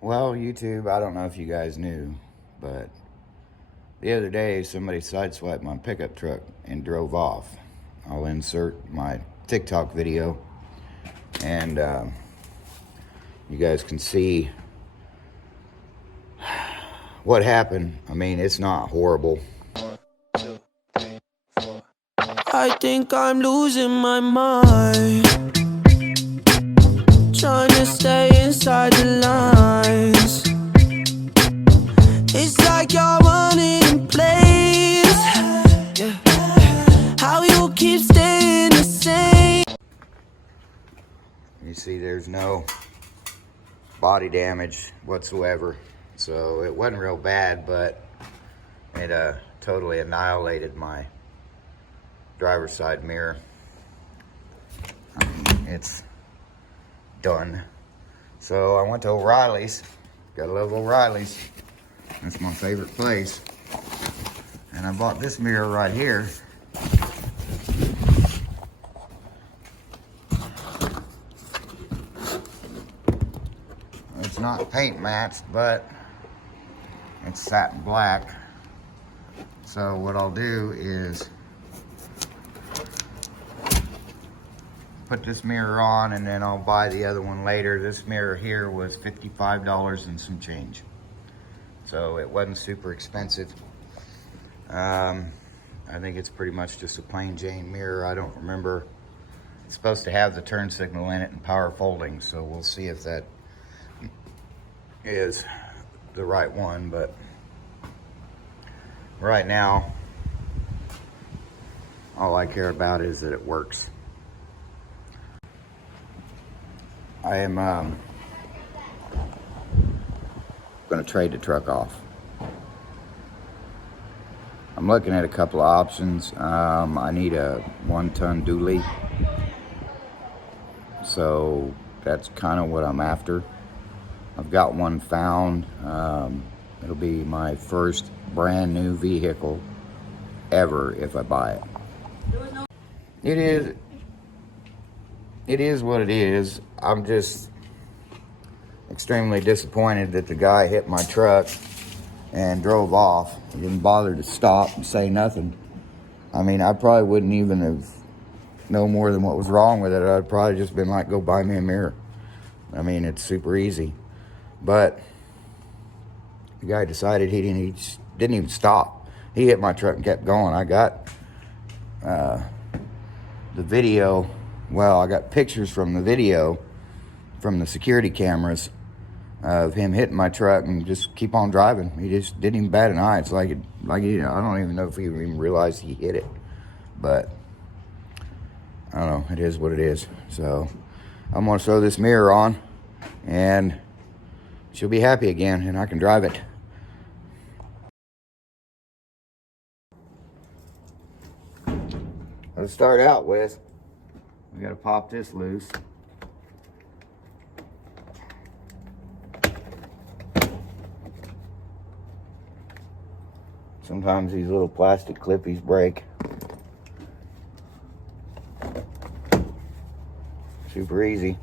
Well, YouTube, I don't know if you guys knew, but the other day somebody sideswiped my pickup truck and drove off. I'll insert my TikTok video and you guys can see what happened. I mean, it's not horrible. I think I'm losing my mind, trying to stay inside the lines. It's like you're running in place, yeah. How you keep staying the same. You see there's no body damage whatsoever, so it wasn't real bad, but it totally annihilated my driver's side mirror. I mean, it's done. So I went to O'Reilly's. Gotta love O'Reilly's. That's my favorite place. And I bought this mirror right here. It's not paint matched, but it's satin black. So what I'll do is put this mirror on and then I'll buy the other one later. This mirror here was $55 and some change. So it wasn't super expensive. I think it's pretty much just a plain Jane mirror. I don't remember. It's supposed to have the turn signal in it and power folding, so we'll see if that is the right one, but right now all I care about is that it works. I am going to trade the truck off. I'm looking at a couple of options. I need a 1-ton dually, so that's kind of what I'm after. I've got one found. It'll be my first brand new vehicle ever if I buy it. It is what it is. I'm just extremely disappointed that the guy hit my truck and drove off. He didn't bother to stop and say nothing. I mean, I probably wouldn't even have known more than what was wrong with it. I'd probably just been like, go buy me a mirror. I mean, it's super easy. But the guy decided he didn't even stop. He hit my truck and kept going. I got the video. Well, I got pictures from the video from the security cameras of him hitting my truck and just keep on driving. He just didn't even bat an eye. It's like I don't even know if he even realized he hit it. But I don't know. It is what it is. So I'm gonna throw this mirror on and she'll be happy again and I can drive it. Let's start out with, we gotta pop this loose. Sometimes these little plastic clippies break. Super easy.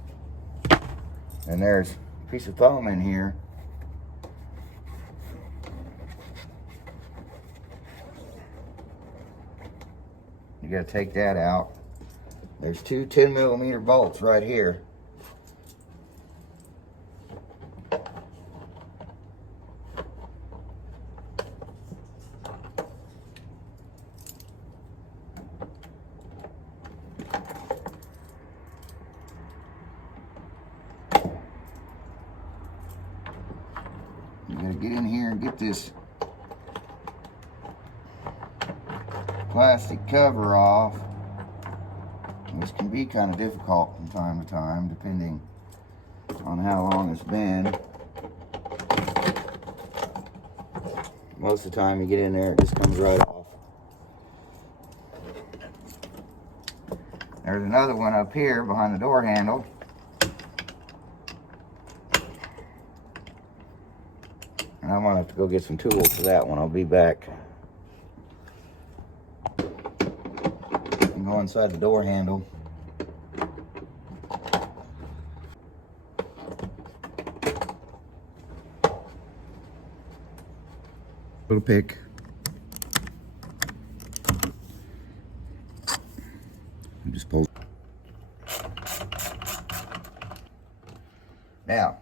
And there's a piece of foam in here. You gotta take that out. There's two 10mm bolts right here. You gotta get in here and get this plastic cover off, which can be kind of difficult from time to time, depending on how long it's been. Most of the time you get in there, it just comes right off. There's another one up here behind the door handle. And I'm gonna have to go get some tools for that one. I'll be back. And go inside the door handle. Little pick. And just pull. Now,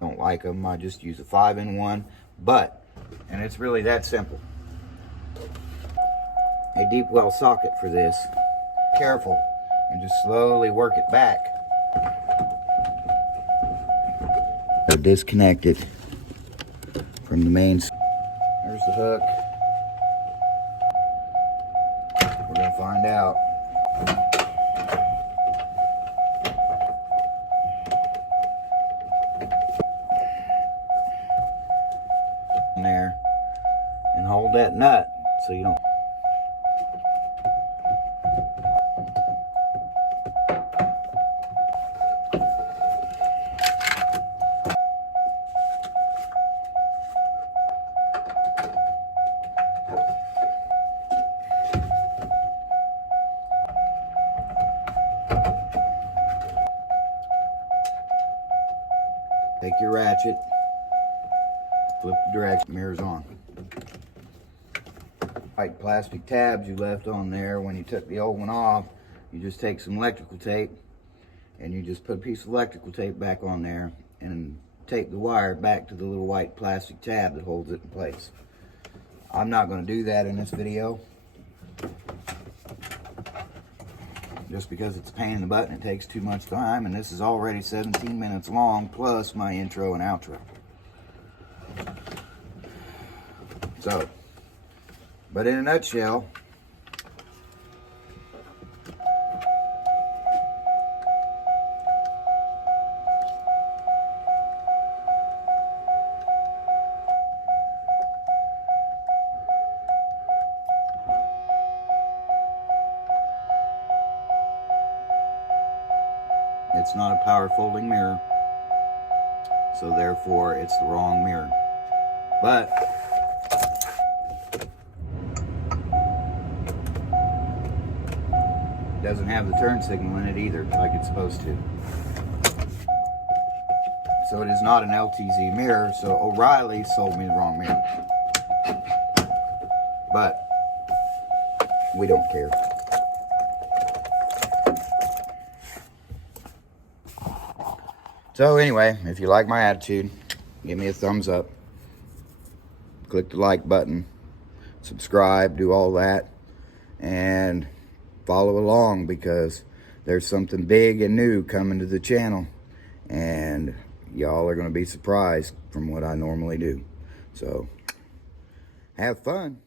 don't like them. I just use a 5-in-1, but, and it's really that simple. A deep well socket for this. Careful, and just slowly work it back. Disconnect it from the main. There's the hook. We're gonna find out. In there, and hold that nut so you don't. Take your ratchet, flip the direction, mirrors on. White plastic tabs you left on there when you took the old one off, you just take some electrical tape and you just put a piece of electrical tape back on there and tape the wire back to the little white plastic tab that holds it in place. I'm not going to do that in this video, just because it's a pain in the butt and it takes too much time, and this is already 17 minutes long plus my intro and outro. So, but in a nutshell, it's not a power folding mirror, so therefore it's the wrong mirror. But it doesn't have the turn signal in it either, like it's supposed to. So it is not an LTZ mirror, so O'Reilly sold me the wrong mirror. But we don't care. So anyway, if you like my attitude, give me a thumbs up. Click the like button. Subscribe, do all that. And follow along, because there's something big and new coming to the channel. And y'all are going to be surprised from what I normally do. So, have fun.